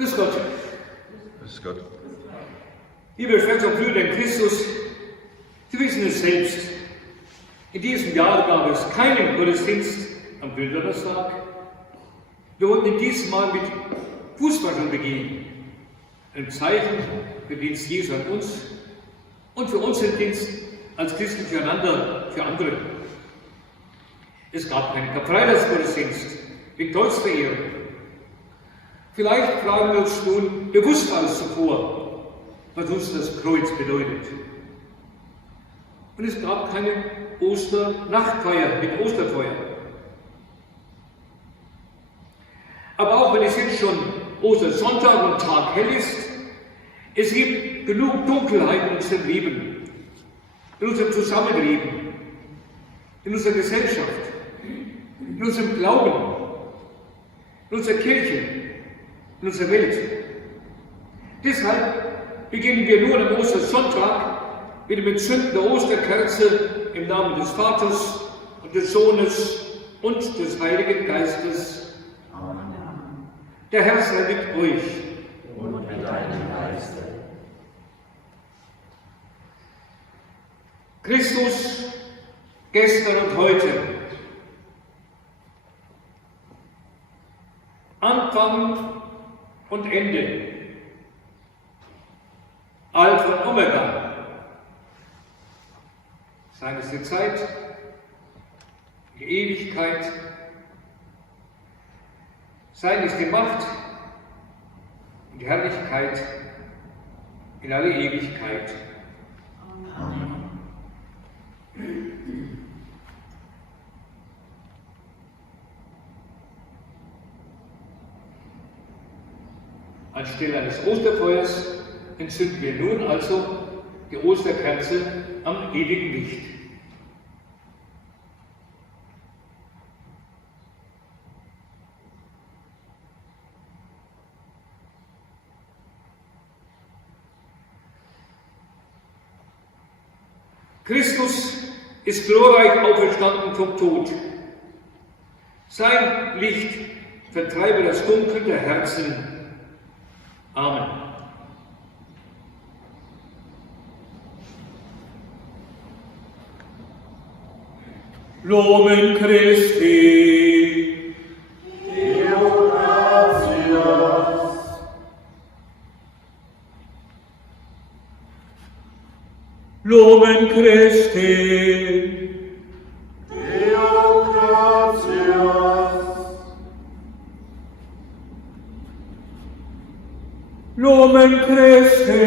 Grüß Gott. Grüß Gott. Liebe Schwester und Brüder in Christus, Sie wissen es selbst. In diesem Jahr gab es keinen Gottesdienst am Donnerstag. Wir wollten diesem Mal mit Fußwaschen begehen. Ein Zeichen für den Dienst Jesu an uns und für unseren Dienst als Christen füreinander, für andere. Es gab keinen Karfreitagsgottesdienst mit Kreuzverehrung. Vielleicht fragen wir uns nun bewusst alles zuvor, was uns das Kreuz bedeutet. Und es gab keine Osternachtfeier mit Osterfeuer. Aber auch wenn es jetzt schon Ostersonntag und Tag hell ist, es gibt genug Dunkelheit in unserem Leben, in unserem Zusammenleben, in unserer Gesellschaft, in unserem Glauben, in unserer Kirche, in unserer Welt. Deshalb beginnen wir nun am Ostersonntag mit dem Entzünden der Osterkerze im Namen des Vaters und des Sohnes und des Heiligen Geistes. Amen. Der Herr sei mit euch. Und mit deinem Geiste. Christus, gestern und heute. Anfang und Ende. Alpha und Omega. Sein ist die Zeit, die Ewigkeit. Sein ist die Macht und die Herrlichkeit in alle Ewigkeit. Amen. Anstelle eines Osterfeuers entzünden wir nun also die Osterkerze am ewigen Licht. Christus ist glorreich auferstanden vom Tod. Sein Licht vertreibe das Dunkel der Herzen. Amen. Lumen Christi. Deo gratias. Lumen Christi. Deo gratias. Lumen Christi.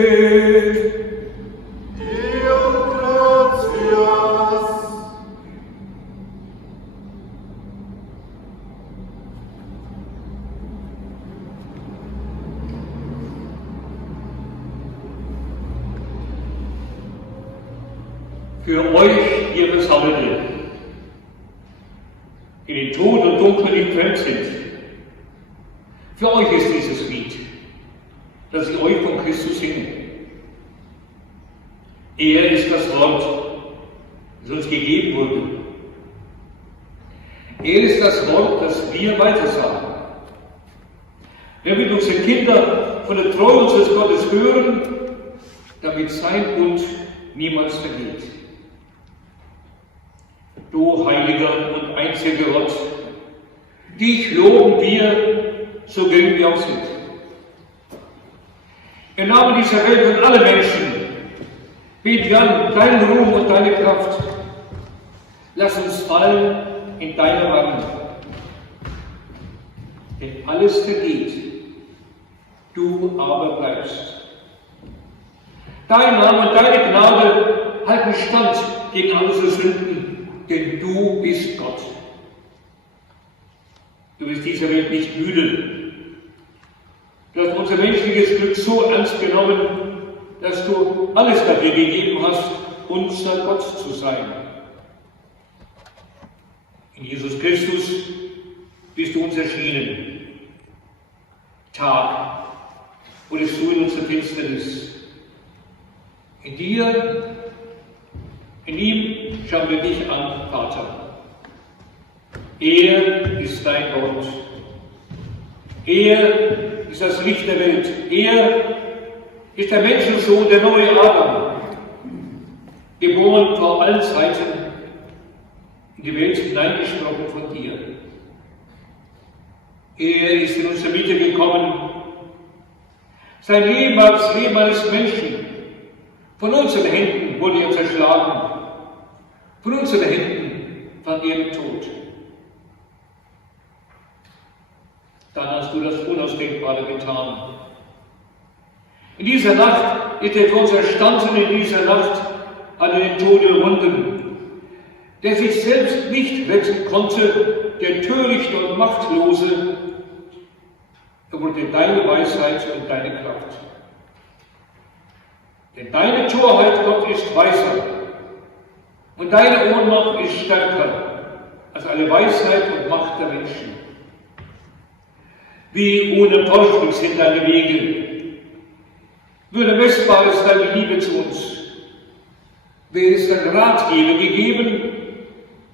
Deo gratias. Für euch, ihr Versammelte, die in den Tod und Dunkel entfernt sind, für euch ist dieses Lied, das ich euch von Christus singe. Er ist das Wort, das uns gegeben wurde. Er ist das Wort, das wir weitersagen. Damit unsere Kinder von der Treue unseres Gottes hören, damit sein Bund niemals vergeht. Du heiliger und einziger Gott, dich loben wir, so gering wir auch sind. Im Namen dieser Welt und aller Menschen beten wir an deinen Ruhm und deine Kraft. Lass uns fallen in deine Arme. Denn alles vergeht, du aber bleibst. Dein Name und deine Gnade halten stand gegen all unsere Sünden, denn du bist Gott. Du bist dieser Welt nicht müde. Du hast unser menschliches Glück so ernst genommen, dass du alles dafür gegeben hast, unser Gott zu sein. In Jesus Christus bist du uns erschienen. Tag wurdest du in unserer Finsternis. In dir, in ihm schauen wir dich an, Vater. Er ist dein Gott. Er ist das Licht der Welt. Er ist der Menschensohn, der neue Adam, geboren vor allen Zeiten, in die Welt hineingesprochen von dir. Er ist in unsere Mitte gekommen. Sein Leben war das Leben eines Menschen. Von unseren Händen wurde er zerschlagen. Von unseren Händen fand er den Tod. Dann hast du das Unausdenkbare getan. In dieser Nacht ist er für uns erstanden, in dieser Nacht hat er den Tod überwunden, der sich selbst nicht retten konnte, der Törichte und Machtlose. Er wurde deine Weisheit und deine Kraft. Denn deine Torheit, Gott, ist weiser und deine Ohnmacht ist stärker als alle Weisheit und Macht der Menschen. Wie unerforschlich sind deine Wege, wie unermessbar ist deine Liebe zu uns. Wer ist dein Ratgeber gegeben,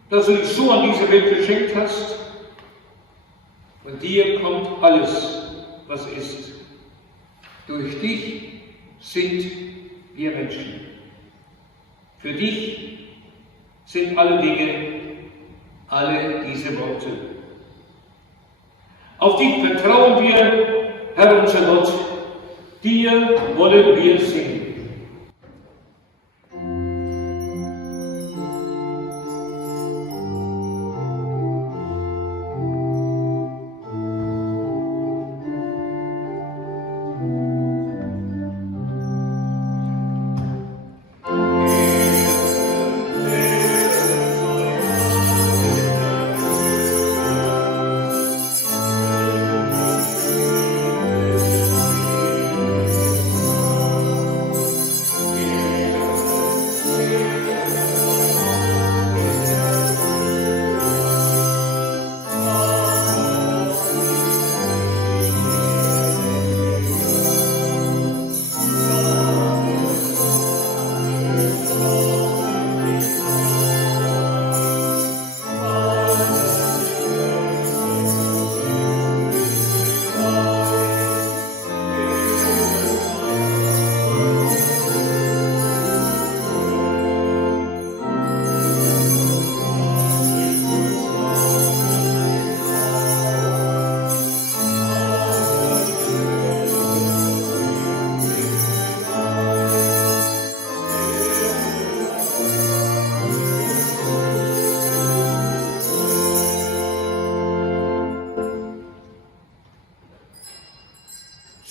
dass du dich so an diese Welt geschenkt hast? Von dir kommt alles, was ist. Durch dich sind wir Menschen. Für dich sind alle Dinge, alle diese Worte. Auf dich vertrauen wir, Herr unser Gott, dir wollen wir singen.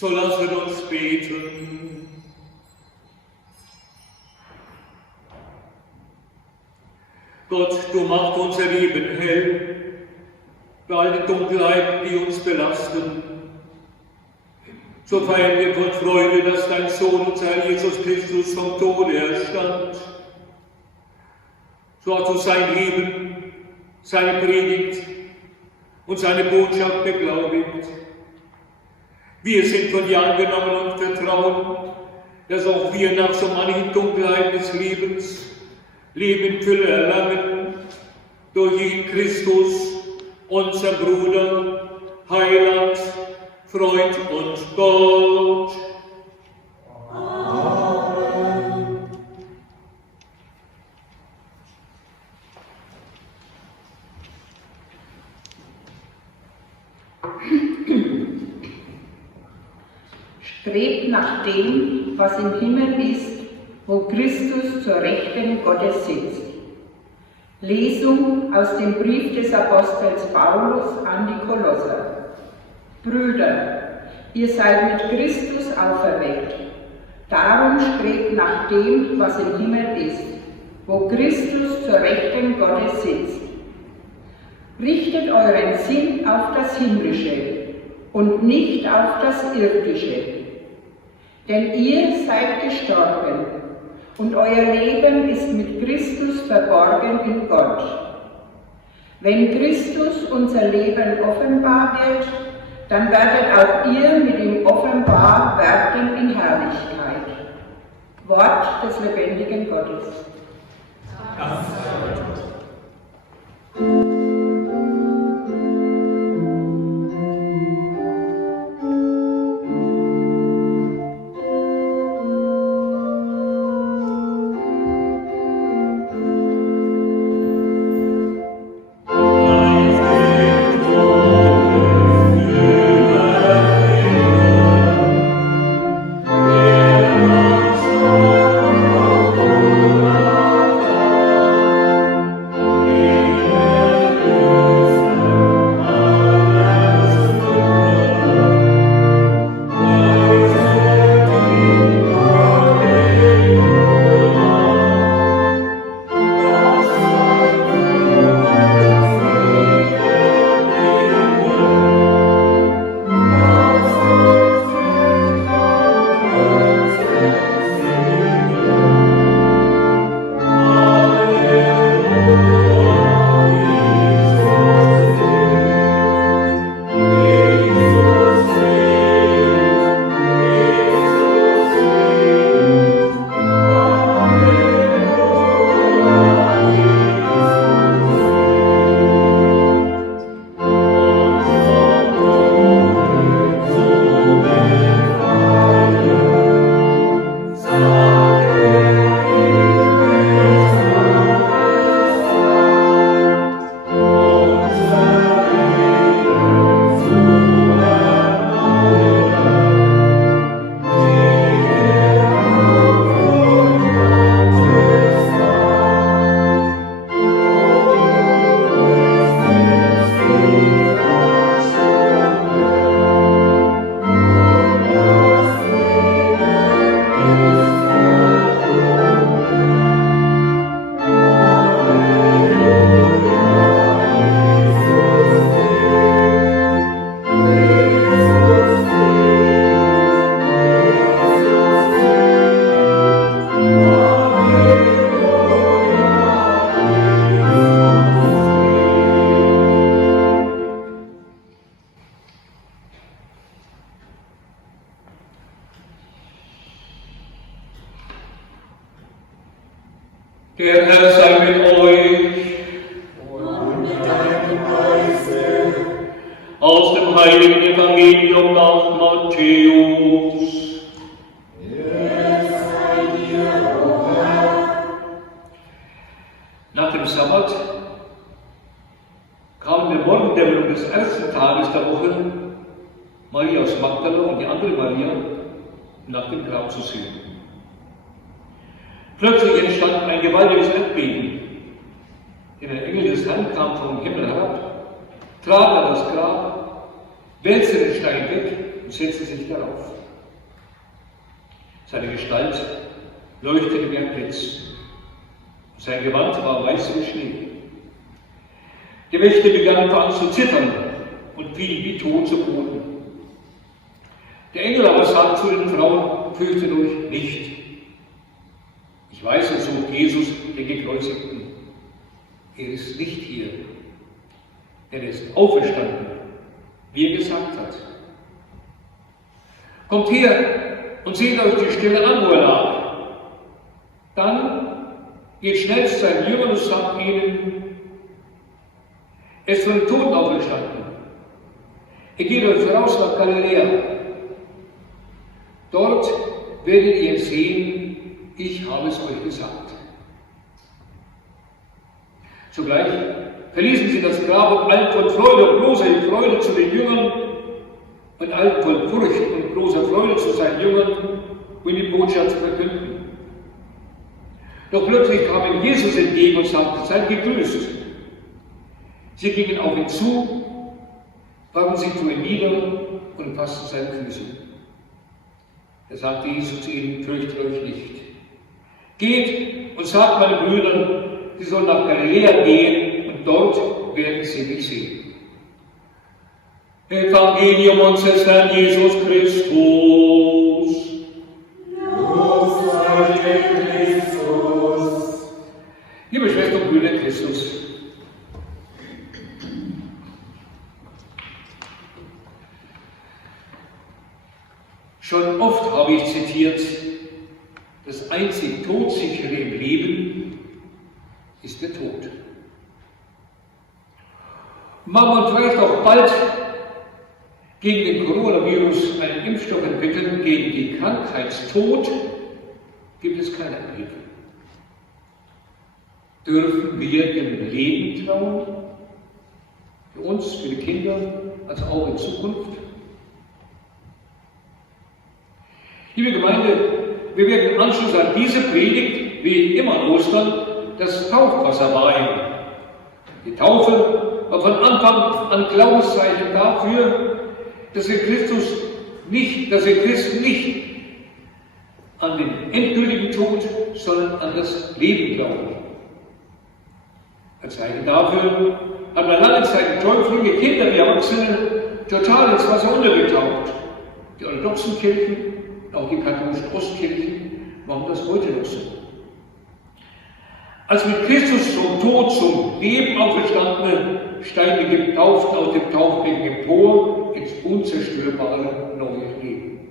So lasset uns beten. Gott, du machst unser Leben hell, bei all den Dunkelheiten, die uns belasten. So feiern wir von Freude, dass dein Sohn, unser Herr Jesus Christus, vom Tode erstand. So hast du sein Leben, seine Predigt und seine Botschaft beglaubigt. Wir sind von dir angenommen und vertrauen, dass auch wir nach so manchen Dunkelheiten des Lebens Leben in Fülle erlangen, durch ihn Christus, unser Bruder, Heiland, Freund und Gott. Amen. Strebt nach dem, was im Himmel ist, wo Christus zur Rechten Gottes sitzt. Lesung aus dem Brief des Apostels Paulus an die Kolosser. Brüder, ihr seid mit Christus auferweckt. Darum strebt nach dem, was im Himmel ist, wo Christus zur Rechten Gottes sitzt. Richtet euren Sinn auf das Himmlische und nicht auf das Irdische. Denn ihr seid gestorben und euer Leben ist mit Christus verborgen in Gott. Wenn Christus unser Leben offenbar wird, dann werdet auch ihr mit ihm offenbar werden in Herrlichkeit. Wort des lebendigen Gottes. Dank sei Gott. Der Herr sei mit euch. Und mit deinem Geiste. Aus dem heiligen Evangelium nach Matthäus. Ehre sei dir, o Herr. Nach dem Sabbat kam in der Morgendämmerung des ersten Tages der Woche Maria aus Magdala und die andere Maria nach dem Grab zu sehen. Plötzlich entstand ein gewaltiges Erdbeben, denn ein Engel des Herrn kam vom Himmel herab, trat an das Grab, wälzte den Stein weg und setzte sich darauf. Seine Gestalt leuchtete wie ein Blitz, und sein Gewand war weiß wie Schnee. Die Wächter begannen an zu zittern und fielen wie tot zu Boden. Der Engel aber sagte zu den Frauen: Fürchtet euch nicht. Ich weiß, ihr sucht Jesus, den Gekreuzigten. Er ist nicht hier, denn er ist auferstanden, wie er gesagt hat. Kommt her und seht euch die Stelle an, wo er lag. Dann geht schnell zu seinen Jüngern und sagt ihnen: Er ist von den Toten auferstanden. Er geht euch voraus nach Galiläa. Dort werdet ihr ihn sehen, ich habe es euch gesagt. Sogleich verließen sie das Grab und eilten voll Freude und großer Freude zu den Jüngern und eilten voll Furcht und großer Freude zu seinen Jüngern, um die Botschaft zu verkünden. Doch plötzlich kam ihm Jesus entgegen und sagte: Seid gegrüßt. Sie gingen auf ihn zu, warfen sich vor ihm nieder und fassten seine Füße. Da sagte Jesus zu ihnen: Fürchtet euch nicht. Geht und sagt meinen Brüdern, sie sollen nach Galiläa gehen und dort werden sie mich sehen. Evangelium unseres Herrn Jesus Christus. Lob sei dir, Christus. Liebe Schwestern und Brüder in Christus, schon oft habe ich zitiert: Das einzig Todsichere im Leben ist der Tod. Mag man vielleicht auch bald gegen den Coronavirus einen Impfstoff entwickeln, gegen die Krankheitstod gibt es keine Hilfe. Dürfen wir dem Leben trauen? Für uns, für die Kinder, also auch in Zukunft? Liebe Gemeinde, wir werden im Anschluss an diese Predigt, wie immer an Ostern, das Taufwasser weihen. Die Taufe war von Anfang an Glaubenszeichen dafür, dass wir Christen nicht an den endgültigen Tod, sondern an das Leben glauben. Als Zeichen dafür haben wir lange Zeit Täuflinge, Kinder wie Erwachsene total ins Wasser untergetaucht. Die orthodoxen Kirchen, auch die katholischen Ostkirchen, machen das heute noch so. Als mit Christus vom Tod zum Leben auferstandene steigen die Getauften aus dem Taufbecken empor ins unzerstörbare neue Leben.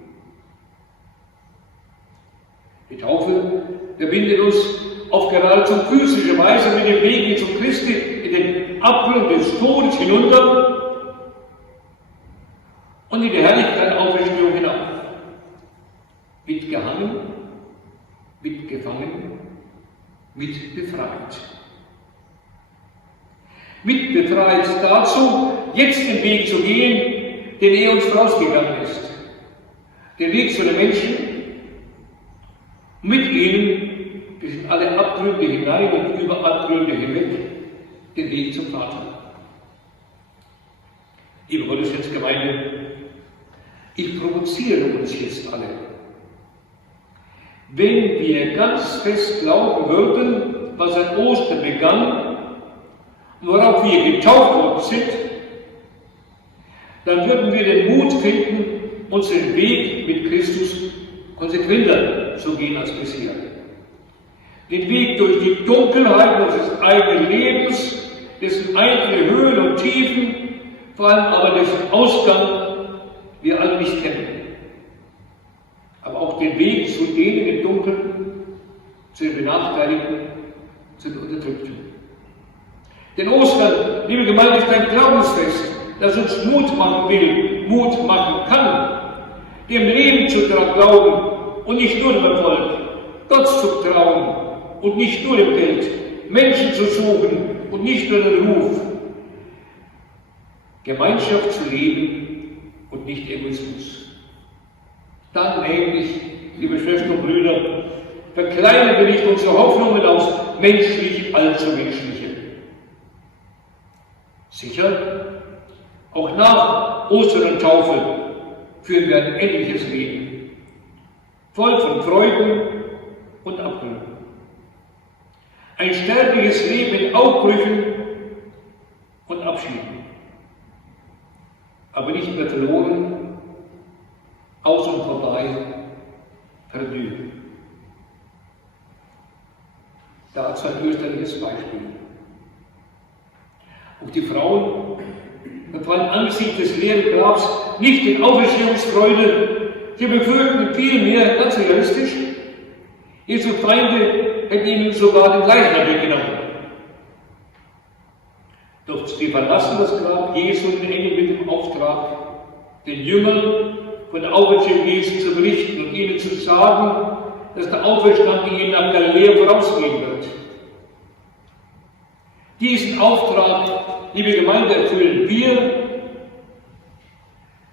Die Taufe verbindet uns auf geradezu physische Weise mit dem Weg Jesu Christi in den Abgrund des Todes hinunter und in die Herrlichkeit Auferstehung hinauf. Mitgehangen, mitgefangen, mitbefreit. Mitbefreit dazu, jetzt den Weg zu gehen, den er uns vorausgegangen ist. Den Weg zu den Menschen, mit ihnen bis in alle Abgründe hinein und über Abgründe hinweg, den Weg zum Vater. Liebe Gottesdienstgemeinde, ich provoziere uns jetzt alle. Wenn wir ganz fest glauben würden, was an Ostern begann und worauf wir getauft worden sind, dann würden wir den Mut finden, unseren Weg mit Christus konsequenter zu gehen als bisher. Den Weg durch die Dunkelheit unseres eigenen Lebens, dessen einzelne Höhen und Tiefen, vor allem aber dessen Ausgang wir alle nicht kennen. Aber auch den Weg zu denen im Dunkeln, zu den Benachteiligten, zu den Unterdrückten. Denn Ostern, liebe Gemeinde, ist ein Glaubensfest, das uns Mut machen will, Mut machen kann, dem Leben zu glauben und nicht nur dem Erfolg, Gott zu trauen und nicht nur dem Geld, Menschen zu suchen und nicht nur den Ruf, Gemeinschaft zu leben und nicht Egoismus. Dann nämlich, liebe Schwestern und Brüder, verkleinern wir nicht unsere Hoffnungen aus menschlich allzu menschliche. Sicher, auch nach Ostern und Taufe führen wir ein endliches Leben, voll von Freuden und Abgründen. Ein sterbliches Leben mit Aufbrüchen und Abschieden, aber nicht mehr verloren, aus und vorbei, perdu. Dazu ein österliches Beispiel. Auch die Frauen empfanden angesichts des leeren Grabs nicht in Auferstehungsfreude, sie befürchten vielmehr, ganz realistisch, Jesu Feinde hätten ihnen sogar den Leichnam weggenommen. Doch sie verlassen das Grab Jesu und den Engel mit dem Auftrag, den Jüngern von der Auferstehung Jesu zu berichten und ihnen zu sagen, dass der Auferstandene ihnen nach Galiläa vorausgehen wird. Diesen Auftrag, liebe Gemeinde, erfüllen wir.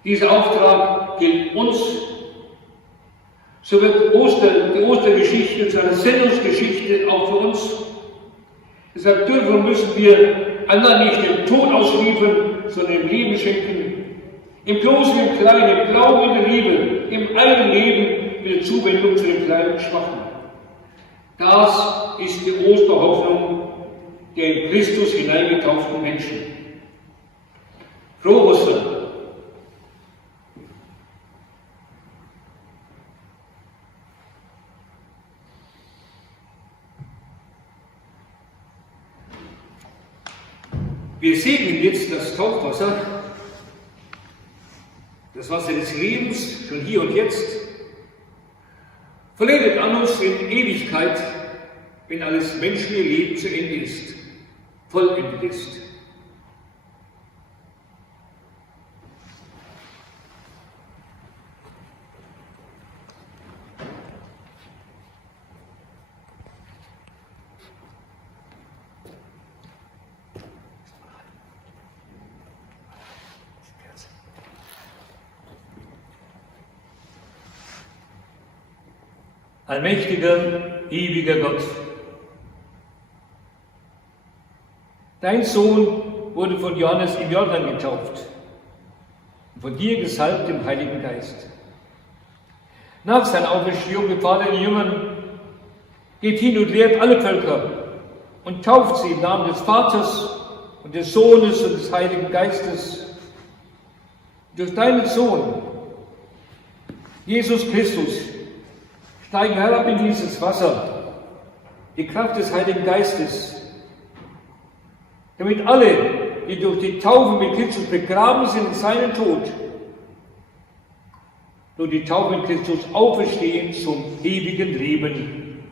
Dieser Auftrag gilt uns. So wird die Ostergeschichte zu einer Sendungsgeschichte auch für uns. Deshalb dürfen und müssen wir einander nicht den Tod ausliefern, sondern im Leben schenken. Im Großen, im Kleinen, im Glauben, in der Liebe, im eigenen Leben mit der Zuwendung zu den kleinen Schwachen. Das ist die Osterhoffnung der in Christus hineingetauften Menschen. Frohe Ostern! Wir segnen jetzt das Taufwasser, das Wasser des Lebens, schon hier und jetzt, vollendet an uns in Ewigkeit, wenn alles menschliche Leben zu Ende ist, vollendet ist. Allmächtiger, ewiger Gott, dein Sohn wurde von Johannes im Jordan getauft und von dir gesalbt im Heiligen Geist. Nach seiner Auferstehung befahl er den Jüngern, geht hin und lehrt alle Völker und tauft sie im Namen des Vaters und des Sohnes und des Heiligen Geistes. Durch deinen Sohn, Jesus Christus, steigen herab in dieses Wasser, die Kraft des Heiligen Geistes, damit alle, die durch die Taufe mit Christus begraben sind in seinen Tod, durch die Taufe mit Christus auferstehen zum ewigen Leben.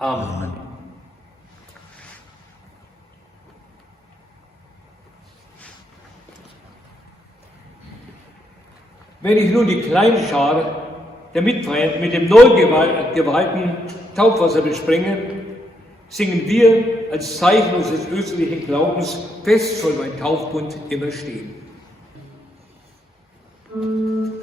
Amen. Wenn ich nun die kleine Schar der Mitfeier mit dem neu geweihten Taufwasser besprenge, singen wir als Zeichen unseres österlichen Glaubens, fest soll mein Taufbund immer stehen. Amen.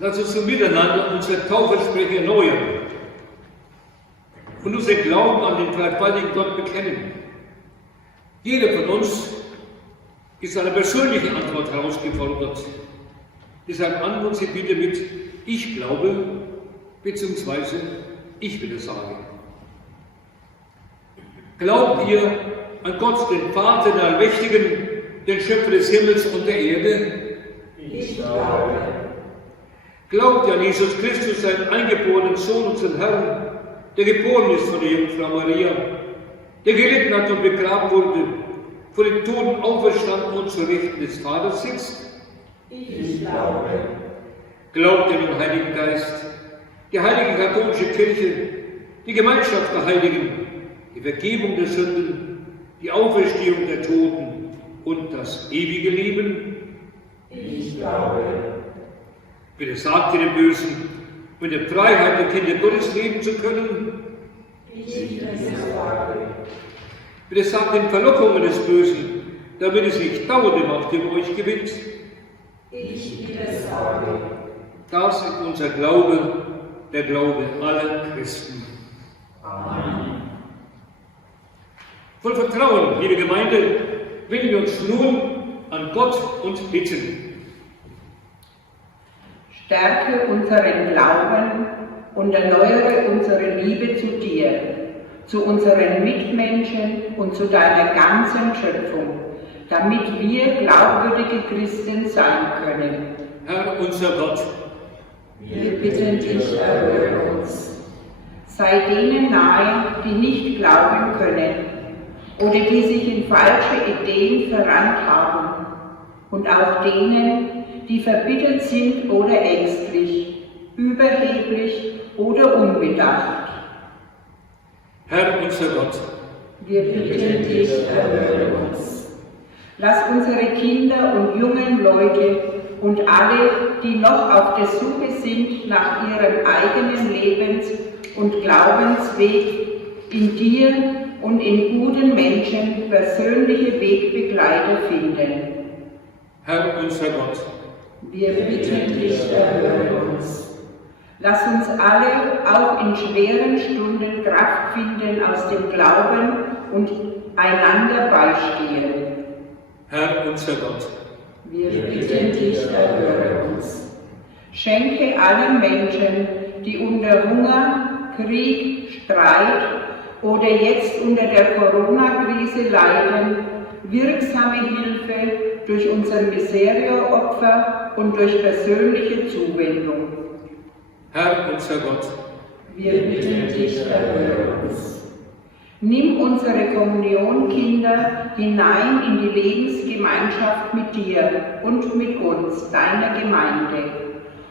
Lass uns zum Miteinander unsere Taufversprechen erneuern und unseren Glauben an den dreifaltigen Gott bekennen. Jeder von uns ist eine persönliche Antwort herausgefordert. Deshalb antworten Sie bitte mit Ich glaube, beziehungsweise ich will es sagen. Glaubt ihr an Gott, den Vater, den Allmächtigen, den Schöpfer des Himmels und der Erde? Ich glaube. Glaubt ihr an Jesus Christus, seinen eingeborenen Sohn, unseren Herrn, der geboren ist von der Jungfrau Maria, der gelitten hat und begraben wurde, von den Toten auferstanden und zur Rechten des Vaters sitzt? Ich glaube. Glaubt ihr an den Heiligen Geist, die heilige katholische Kirche, die Gemeinschaft der Heiligen, die Vergebung der Sünden, die Auferstehung der Toten und das ewige Leben? Ich glaube. Bitte sagt ihr den Bösen, mit der Freiheit der Kinder Gottes leben zu können? Ich will es sagen. Bitte sagt den Verlockungen des Bösen, damit es nicht dauernde Macht über euch gewinnt? Ich will es sagen. Das ist unser Glaube, der Glaube aller Christen. Amen. Voll Vertrauen, liebe Gemeinde, wenden wir uns nun an Gott und bitten. Stärke unseren Glauben und erneuere unsere Liebe zu dir, zu unseren Mitmenschen und zu deiner ganzen Schöpfung, damit wir glaubwürdige Christen sein können. Herr unser Gott, Wir bitten dich, erhöre uns. Sei denen nahe, die nicht glauben können oder die sich in falsche Ideen verrannt haben, und auch denen, die verbittert sind oder ängstlich, überheblich oder unbedacht. Herr unser Gott, Wir bitten dich, erhöre uns. Lass unsere Kinder und jungen Leute und alle, die noch auf der Suche sind nach ihrem eigenen Lebens- und Glaubensweg, in dir und in guten Menschen persönliche Wegbegleiter finden. Herr unser Gott, Wir bitten dich, erhöre uns. Lass uns alle auch in schweren Stunden Kraft finden aus dem Glauben und einander beistehen. Herr unser Gott, Wir bitten dich, erhöre uns. Schenke allen Menschen, die unter Hunger, Krieg, Streit oder jetzt unter der Corona-Krise leiden, wirksame Hilfe durch unser Miserio-Opfer und durch persönliche Zuwendung. Herr unser Gott, Wir bitten dich, erhöre uns. Nimm unsere Kommunionkinder hinein in die Lebensgemeinschaft mit dir und mit uns, deiner Gemeinde,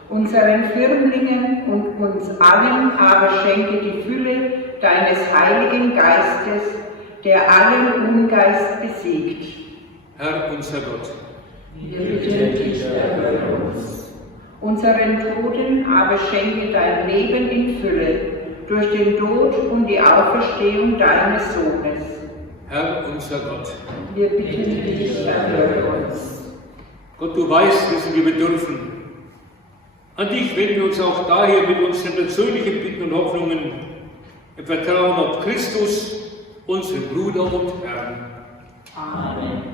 unseren Firmlingen und uns allen aber schenke die Fülle deines Heiligen Geistes, der allen Ungeist besiegt. Herr unser Gott, Wir bitten dich, erhöre uns. Unseren Toten aber schenke dein Leben in Fülle durch den Tod und die Auferstehung deines Sohnes. Herr unser Gott, Wir bitten dich, erhöre uns. Gott, du weißt, wissen wir bedürfen. An dich wenden wir uns auch daher mit unseren persönlichen Bitten und Hoffnungen im Vertrauen auf Christus, unseren Bruder und Herrn. Amen.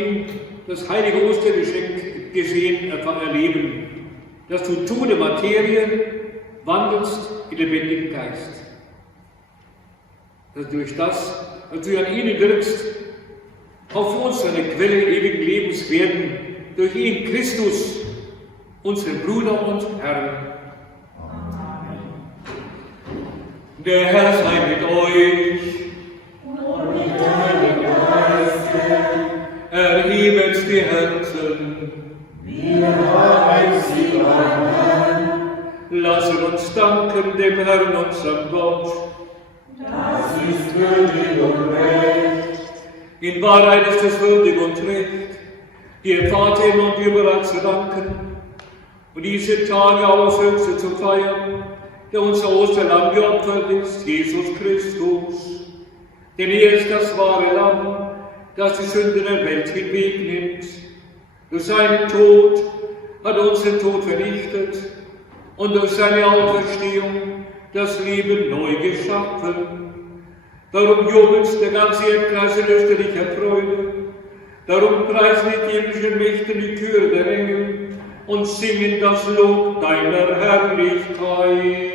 ihn das heilige Ostergeschenk gesehen, erleben, dass du tote Materie wandelst in lebendigen Geist. Dass durch das, was du an ihnen wirkst, auch für uns eine Quelle ewigen Lebens werden, durch ihn Christus, unseren Bruder und Herrn. Amen. Der Herr sei mit euch. Und mit deinem Geiste. Erhebet die Herzen. Wir haben sie beim Herrn. Lasset uns danken dem Herrn, unserem Gott. Das ist würdig und recht. In Wahrheit ist es würdig und recht, dir Vater immer und überall zu danken und diese Tage aufs Höchste zu feiern, der unser Osterlamm geopfert ist, Jesus Christus. Denn er ist das wahre Lamm, das die Sünde der Welt hinwegnimmt. Durch seinen Tod hat er unseren Tod vernichtet und durch seine Auferstehung das Leben neu geschaffen. Darum jubelt der ganze Erdkreis in österlicher Freude. Darum preisen die himmlischen Mächte die Chöre der Engel und singen das Lob deiner Herrlichkeit.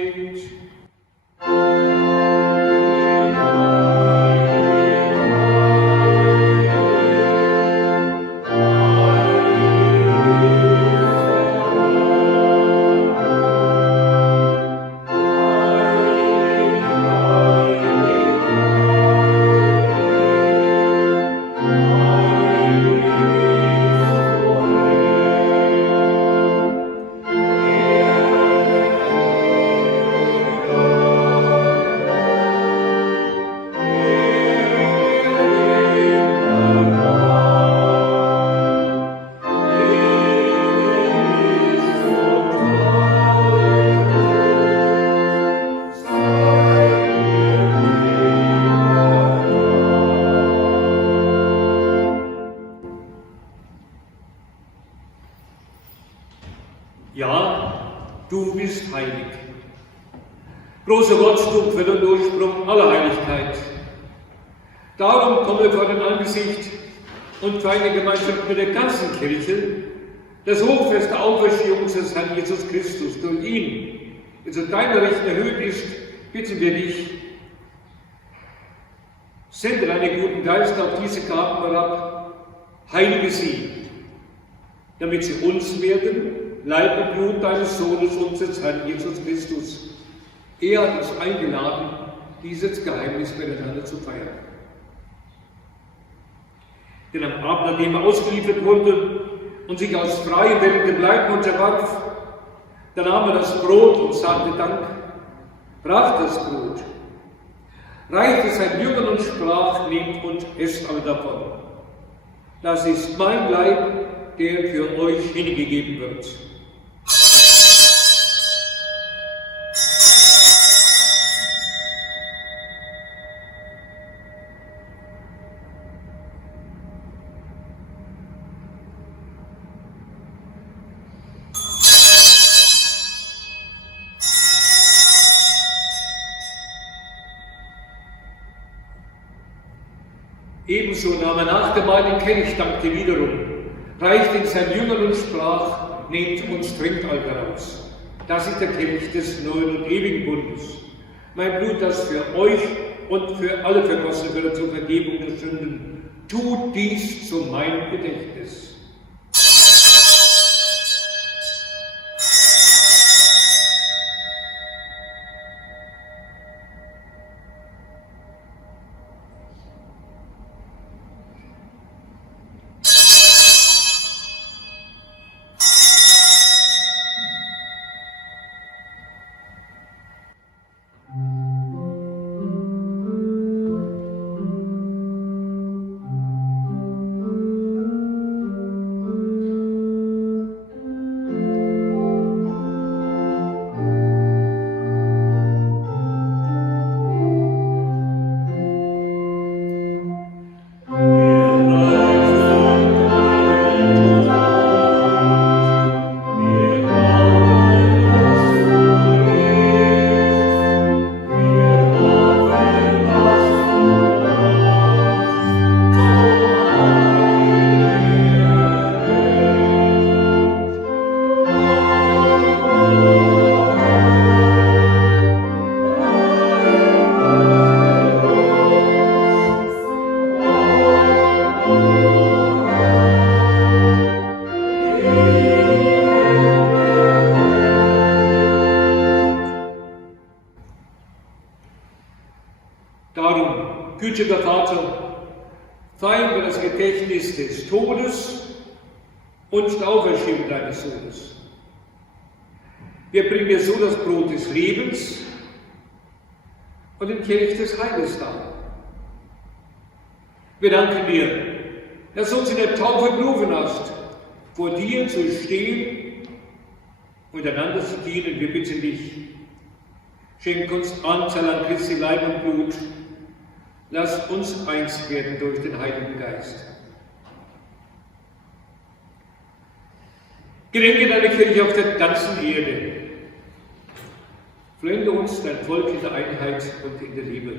Ja, du bist heilig. Großer Gott, du Quelle und Ursprung aller Heiligkeit. Darum komme vor dein Angesicht und feiere Gemeinschaft mit der ganzen Kirche das Hochfest der Auferstehung unseres Herrn Jesus Christus. Durch ihn, der zu deiner Rechten erhöht ist, bitten wir dich, sende deinen guten Geist auf diese Gaben herab, heilige sie, damit sie uns werden, Leib und Blut deines Sohnes, unseres Herrn Jesus Christus. Er hat uns eingeladen, dieses Geheimnis miteinander zu feiern. Denn am Abend, nachdem er ausgeliefert wurde und sich aus freiem Willen dem Leib unterwarf, da nahm er das Brot und sagte Dank, brach das Brot, reichte seinen Jüngern und sprach, nehmt und esst alle davon. Das ist mein Leib, der für euch hingegeben wird. Ebenso nahm er nach dem Mahl den Kelch, dankte wiederum, reichte ihn seinen Jüngern und sprach, nehmt und trinkt all daraus. Das ist der Kelch des neuen und ewigen Bundes. Mein Blut, das für euch und für alle vergossen wird zur Vergebung der Sünden. Tut dies zu meinem Gedächtnis. gütiger Vater, feiern wir das Gedächtnis des Todes und der Auferstehung deines Sohnes. Wir bringen dir so das Brot des Lebens und den Kelch des Heiles dar. Wir danken dir, dass du uns in der Taufe berufen hast, vor dir zu stehen und einander zu dienen. Wir bitten dich, schenk uns Anteil an Christi Leib und Blut. Lass uns eins werden durch den Heiligen Geist. Gedenke deine Kirche auf der ganzen Erde. Vollende uns dein Volk in der Einheit und in der Liebe.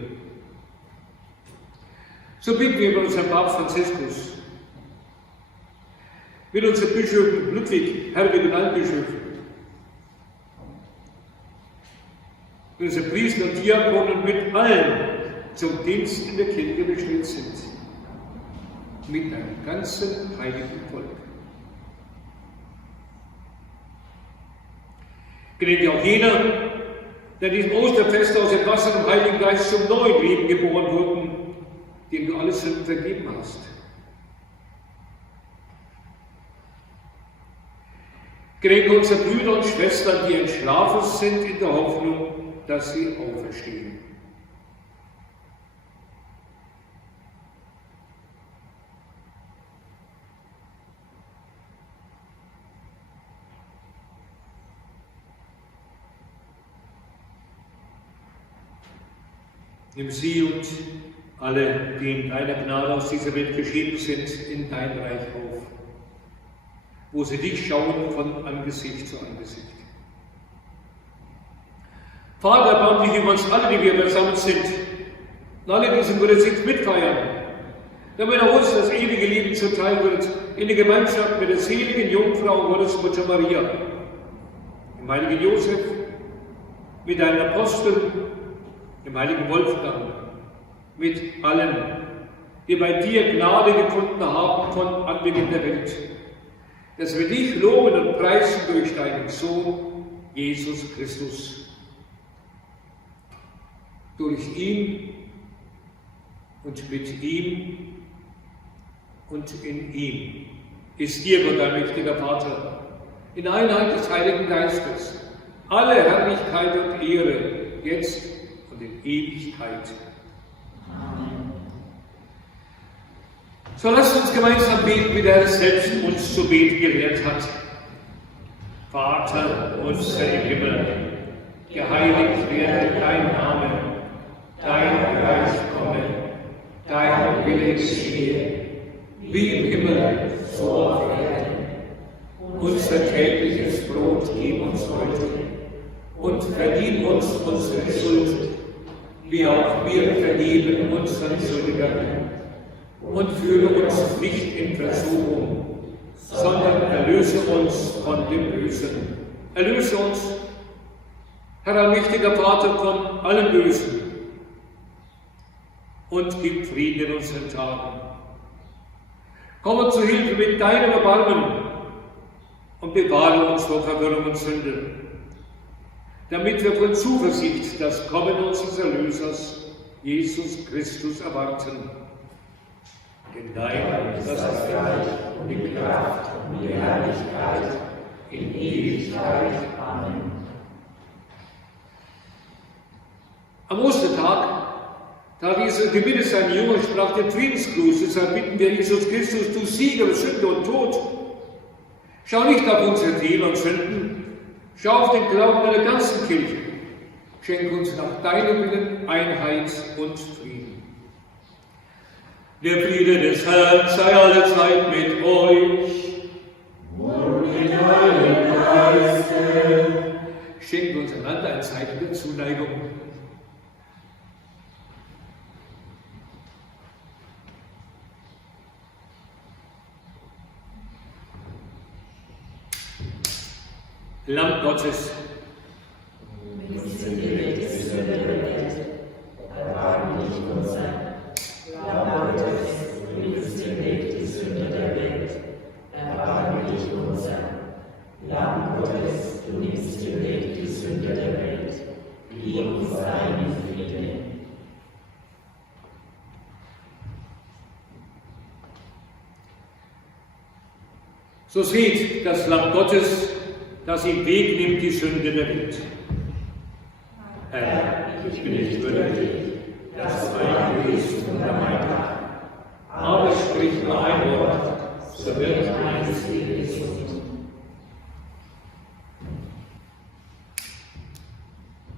So bitten wir über unseren Papst Franziskus, mit unseren Bischöfen Ludwig, Herwig und Altbischöfen, mit unseren Priestern und Diakonen, mit allen zum Dienst in der Kirche bestellt sind, mit deinem ganzen heiligen Volk. Gedenke auch jener, der diesem Osterfest aus dem Wasser und Heiligen Geist zum neuen Leben geboren wurden, dem du alle Sünden vergeben hast. Gedenke unserer Brüder und Schwestern, die entschlafen sind, in der Hoffnung, dass sie auferstehen. Nimm sie und alle, die in deiner Gnade aus dieser Welt geschieden sind, in dein Reich auf, wo sie dich schauen von Angesicht zu Angesicht. Vater, erbarm dich über uns alle, die wir versammelt sind, und alle, die diesen Gottesdienst mitfeiern, damit auch uns das ewige Leben zuteil wird, in der Gemeinschaft mit der seligen Jungfrau Gottesmutter Maria, dem heiligen Josef, mit deinen Aposteln, dem heiligen Wolfgang, mit allen, die bei dir Gnade gefunden haben von Anbeginn der Welt, dass wir dich loben und preisen durch deinen Sohn, Jesus Christus. Durch ihn und mit ihm und in ihm ist dir, Gott, allmächtiger Vater, in Einheit des Heiligen Geistes, alle Herrlichkeit und Ehre, jetzt und in Ewigkeit. Amen. So lasst uns gemeinsam beten, wie der Herr selbst uns zu beten gelehrt hat. Vater unser im Himmel, geheiligt werde dein Name, dein Reich komme, dein Wille geschehe, wie im Himmel, so auf Erden. Unser tägliches Brot gib uns heute und vergib uns unsere Schuld, wie auch wir vergeben unseren Schuldigern. Und führe uns nicht in Versuchung, sondern erlöse uns von dem Bösen. Erlöse uns, Herr allmächtiger Vater, von allem Bösen und gib Frieden in unseren Tagen. Komme zu Hilfe mit deinem Erbarmen und bewahre uns vor Verwirrung und Sünde, damit wir von Zuversicht das Kommen unseres Erlösers, Jesus Christus, erwarten. Denn dein ist das Reich und die Kraft und die Herrlichkeit in Ewigkeit. Amen. Am Ostertag, da Jesus gebietet seinen Jüngern, sprach den Friedensgruß, deshalb bitten wir Jesus Christus, du Sieger über Sünde und Tod. Schau nicht auf unsere Fehler und Sünden, schau auf den Glauben deiner ganzen Kirche. Schenk uns nach deinem Willen Einheit und Frieden. Der Friede des Herrn sei allezeit mit euch. Und mit deinem Geiste. Schenkt uns einander ein Zeichen der Zuneigung. Lamm Gottes, Mit Sünde des Sünde der Welt, erbarme dich unser. Lamm Gottes, mit Sünde des Sünde der Welt, erbarme dich unser. Lamm Gottes, du nimmst hinweg die Sünde der Welt, gib uns deinen Frieden. So seht das Lamm Gottes, das ihm Weg nimmt die Sünde der Welt. Herr, ich bin nicht würdig, dass du eingehst unter mein Dach, aber sprich nur ein Wort, so wird meine Seele gesund.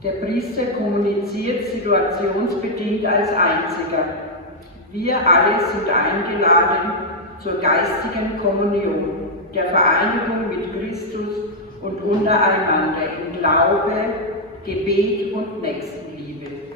Der Priester kommuniziert situationsbedingt als Einziger. Wir alle sind eingeladen zur geistigen Kommunion, der Vereinigung mit Christus und untereinander in Glaube, Gebet und Nächstenliebe.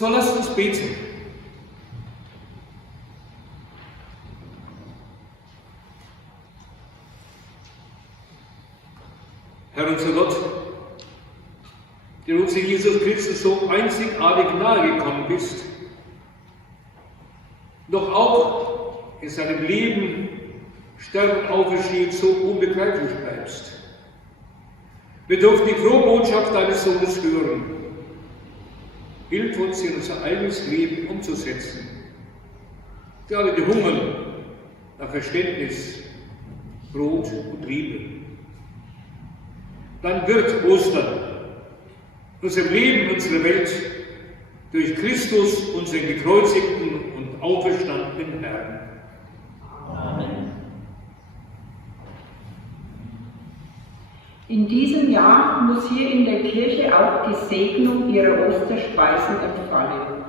So lasst uns beten. Herr unser Gott, der uns in Jesus Christus so einzigartig nahegekommen bist, doch auch in seinem Leben, Sterben, Auferstehen so unbegreiflich bleibst. Wir durften die frohe Botschaft deines Sohnes hören. Hilf uns, in unser eigenes Leben umzusetzen. Für alle, die hungern nach Verständnis, Brot und Liebe. Dann wird Ostern unserem Leben, unserer Welt durch Christus, unseren gekreuzigten und auferstandenen Herrn. Amen. In diesem Jahr muss hier in der Kirche auch die Segnung ihrer Osterspeisen entfallen.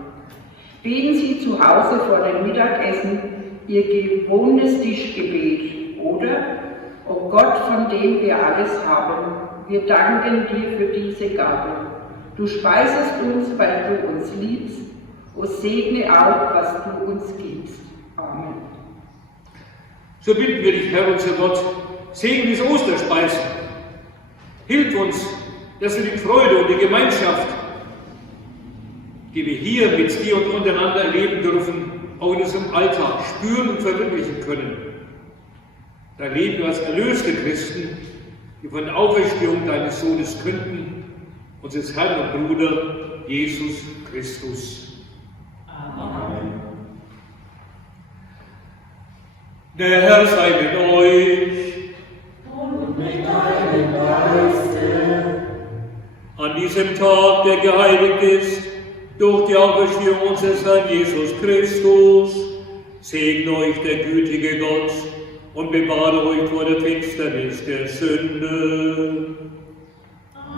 Beten Sie zu Hause vor dem Mittagessen Ihr gewohntes Tischgebet oder: O Gott, von dem wir alles haben, wir danken dir für diese Gabe. Du speisest uns, weil du uns liebst. O segne auch, was du uns gibst. Amen. So bitten wir dich, Herr unser Gott, segne diese Osterspeisen. Hilf uns, dass wir die Freude und die Gemeinschaft, die wir hier mit dir und untereinander erleben dürfen, auch in unserem Alltag spüren und verwirklichen können. Da leben wir als erlöste Christen, die von der Auferstehung deines Sohnes künden, unseres Herrn und Bruder Jesus Christus. Amen. Der Herr sei mit euch. Und mit deinem Geiste. An diesem Tag, der geheiligt ist durch die Auferstehung unseres Herrn Jesus Christus, segne euch der gütige Gott und bewahre euch vor der Finsternis der Sünde.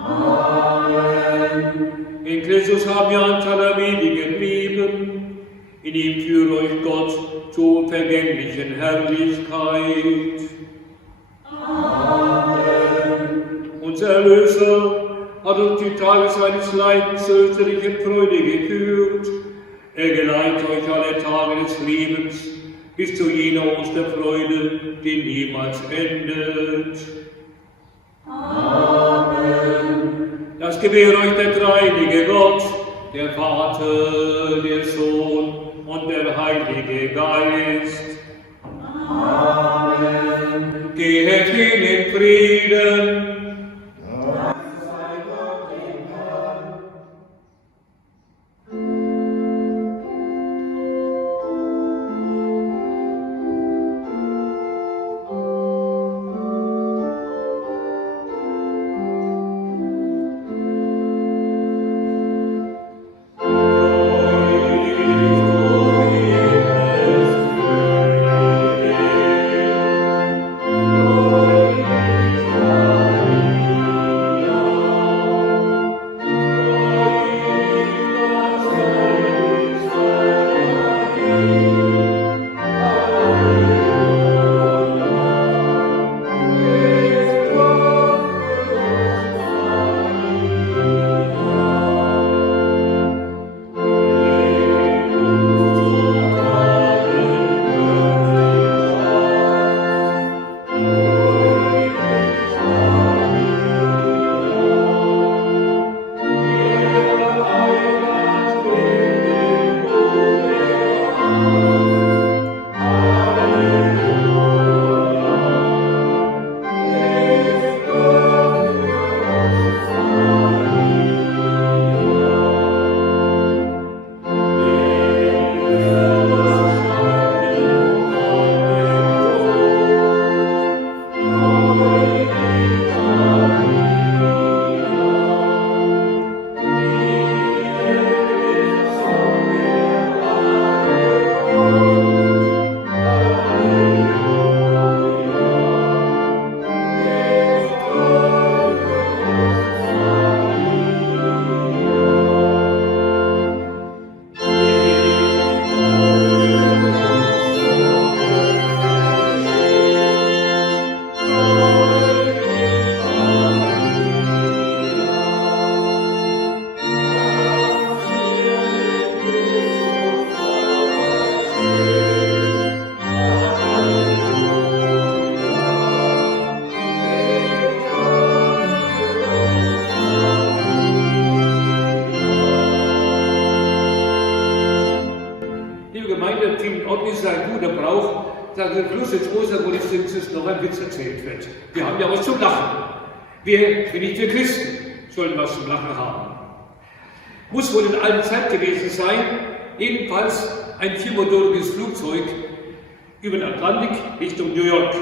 Amen. In Christus haben wir Anteil am ewigen Leben. In ihm führe euch Gott zur vergänglichen Herrlichkeit. Amen. Unser Erlöser hat uns die Tage seines Leidens zur österlichen Freude geführt. Er geleitet euch alle Tage des Lebens bis zu jener Osterfreude, die niemals endet. Amen. Das gewähre euch der dreieinige Gott, der Vater, der Sohn und der Heilige Geist. Amen. Gehet hin in Frieden. Amen. viele finden, ob es ein guter Brauch, dass am Schluss des Ostergottesdienstes noch ein Witz erzählt wird. Wir haben ja was zum Lachen. Wir, wenn nicht wir Christen, sollen was zum Lachen haben. Muss wohl in alter Zeit gewesen sein, ebenfalls ein viermotoriges Flugzeug über den Atlantik Richtung New York.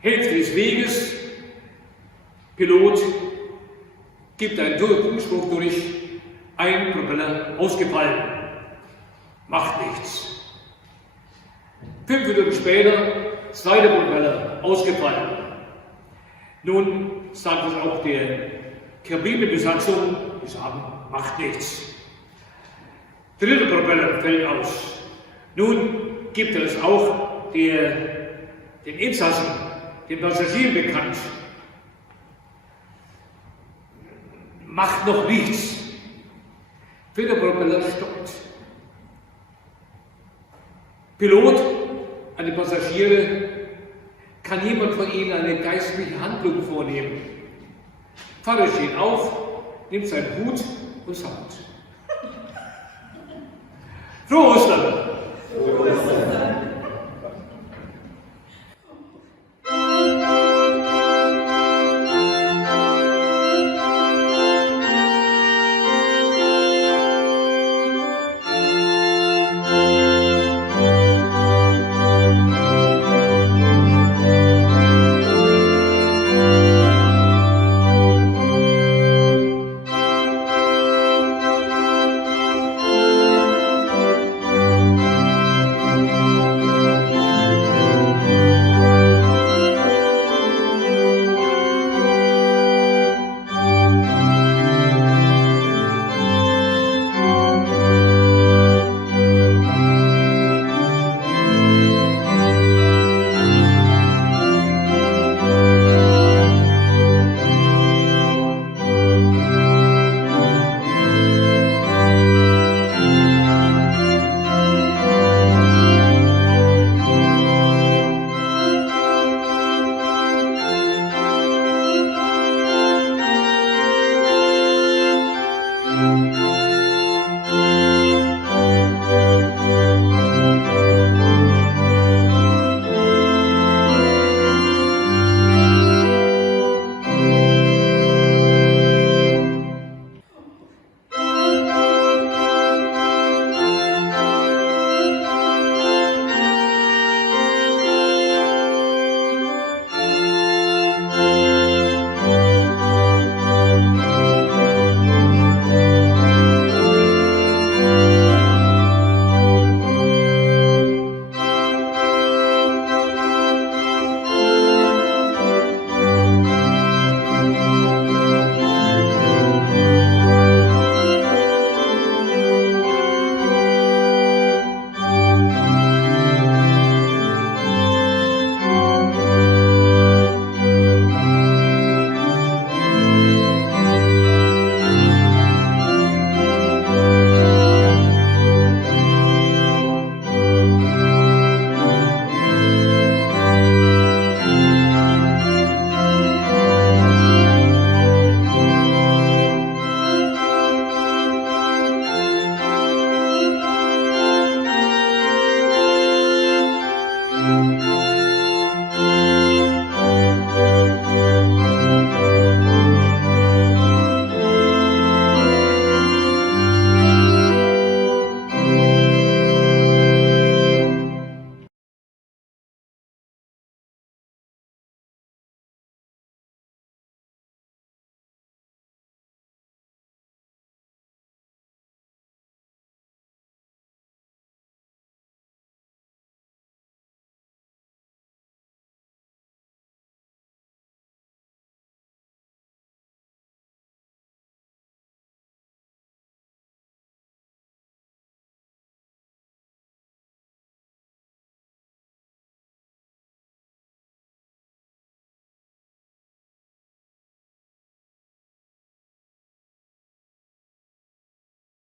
Hälfte des Weges, Pilot gibt einen Funkspruch durch, ein Propeller ausgefallen. Macht nichts. 5 Minuten später, zweiter Propeller ausgefallen. Nun sagt es auch der Kabinenbesatzung, die sagen, macht nichts. Dritter Propeller fällt aus. Nun gibt er es auch den Insassen, den Passagieren bekannt. Macht noch nichts. Vierter Propeller stoppt. Pilot an die Passagiere, kann jemand von Ihnen eine geistliche Handlung vornehmen? Pfarrer steht auf, nimmt seinen Hut und sagt: Frohe Ostern!